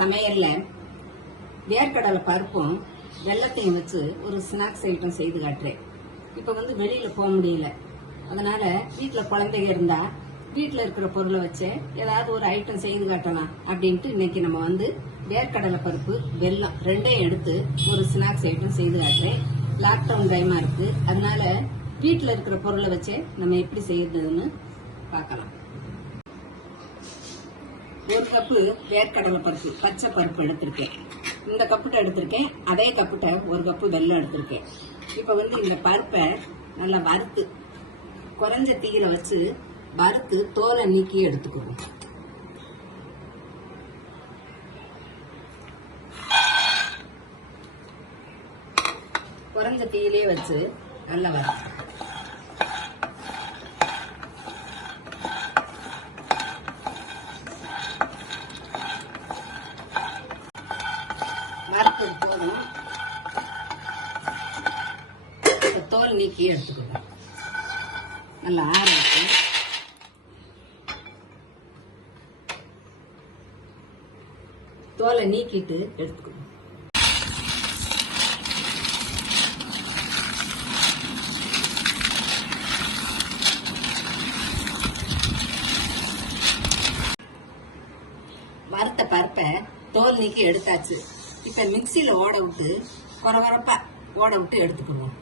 சமையல்ல வேர்க்கடலை பருப்பும் வெள்ளத்தையும் வச்சு ஒரு ஸ்நாக்ஸ் ஐட்டம் செய்து காட்டுறேன். இப்போ வெளியில போக முடியல, அதனால வீட்டில் குழந்தைங்க இருந்தா வீட்டில் இருக்கிற பொருளை வச்சு ஏதாவது ஒரு ஐட்டம் செய்து காட்டலாம் அப்படின்ட்டு இன்னைக்கு நம்ம வேர்க்கடலை பருப்பு வெல்லம் ரெண்டையும் எடுத்து ஒரு ஸ்நாக்ஸ் ஐட்டம் செய்து காட்டுறேன். லாக்டவுன் டைமா இருக்கு, அதனால வீட்டில் இருக்கிற பொருளை வச்சு நம்ம எப்படி செய்யறதுன்னு பார்க்கலாம். ஒரு கப்பு வேர்க்கடலை பருப்பு பச்சை பருப்பு எடுத்திருக்கேன். இந்த கப்புட்ட எடுத்திருக்கேன். அதே கப்புட்ட ஒரு கப்பு வெல்லம் எடுத்திருக்கேன். இப்ப இந்த பருப்பை நல்லா வறுத்து குறைஞ்ச தீயில வச்சு வறுத்து தோலை நீக்கி எடுத்துக்கணும். குறைஞ்ச தீயிலே வச்சு நல்லா வறுத்து வறுத்தது போதும். தோல் நீக்கி எடுத்துக்கணும். நல்லா ஆற வச்சு தோலை நீக்கிட்டு எடுத்துக்கணும். வறுத்த பருப்பை தோல் நீக்கி எடுத்தாச்சு. இப்ப மிக்சியில ஓட விட்டு கொரவரப்பா ஓட விட்டு எடுத்துக்கணும்.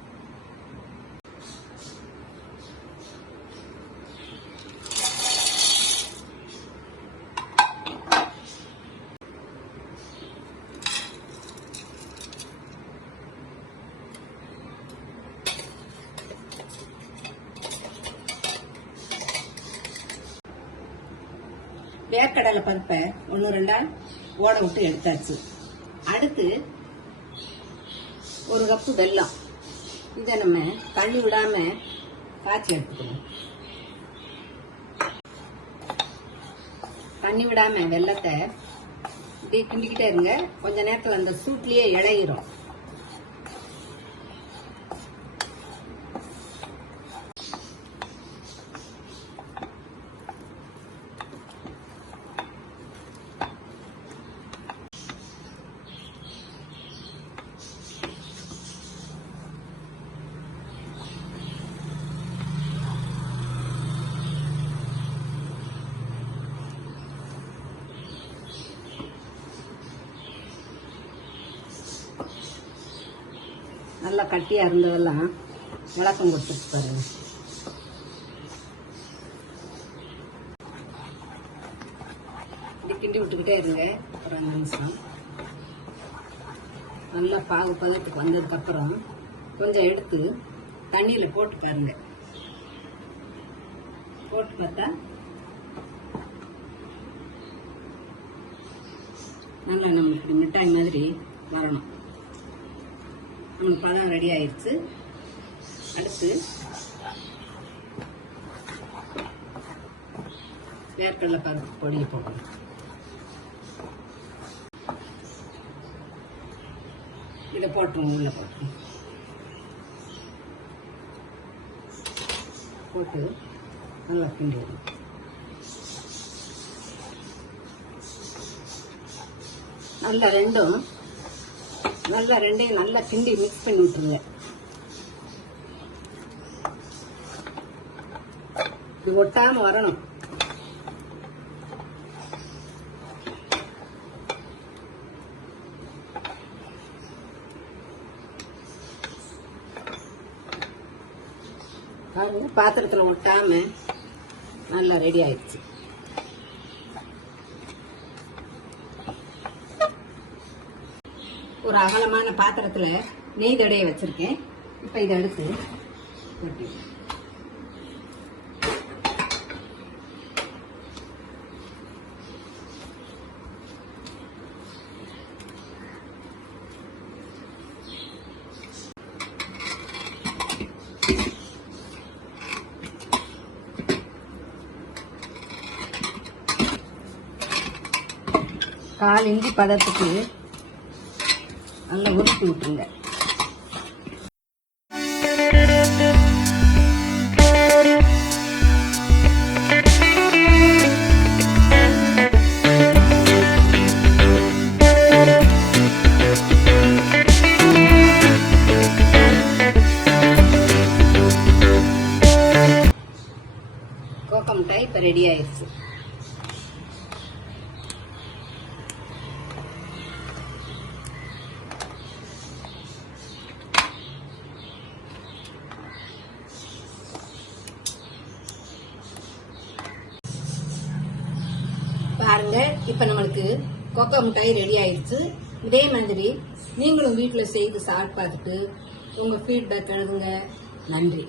வேர்க்கடலை பருப்பை 1-2 ஓட விட்டு எடுத்தாச்சு. அடுத்து ஒரு கப்பு வெல்லம், இதை நம்ம தண்ணி விடாம காய்ச்சி எடுத்துக்கணும். தண்ணி விடாம வெல்லத்தை இப்படி கிண்டிக்கிட்டே இருங்க. கொஞ்ச நேரத்துல அந்த சூட்லயே இளையிரும். நல்லா கட்டியா இருந்ததெல்லாம் விளக்கம் கொடுத்துட்டு பாருங்க. இப்படி கிண்டி விட்டுக்கிட்டே இருங்க. ஒரு 5 நிமிஷம் நல்லா பாகு பதத்துக்கு வந்ததுக்கு அப்புறம் கொஞ்சம் எடுத்து தண்ணியில போட்டு பாருங்க. போட்டு பார்த்தா நல்லா நம்மளுக்கு மிட்டாய் மாதிரி வரணும். நமக்கு பதம் ரெடி ஆயிடுச்சு. அடுத்து வேர்க்கடலை பருப்பு பொடியை போடணும். இதை போட்டுருவோம். உள்ள போட்டு நல்லா கிண்டிடணும். ரெண்டையும் நல்லா கிண்டி மிக்ஸ் பண்ணி விட்டுருங்க. இது ஒட்டாம வரணும். பாத்திரத்துல ஒட்டாம நல்லா ரெடி ஆயிடுச்சு. ஒரு அகலமான பாத்திரத்துல நெய் தடைய வச்சிருக்கேன். இப்ப இதை எடுத்து கால் இஞ்சி பதத்துக்கு நல்லா உருட்டி விட்டுருங்க. இப்ப ரெடி ஆயிடுச்சு. பாருங்க, இப்ப நம்மளுக்கு கொக்கோ மிட்டாய் ரெடி ஆயிடுச்சு. இதே மாதிரி நீங்களும் வீட்டுல செய்து சாப்பிட்டு பார்த்துட்டு உங்க ஃபீட்பேக் எழுதுங்க. நன்றி.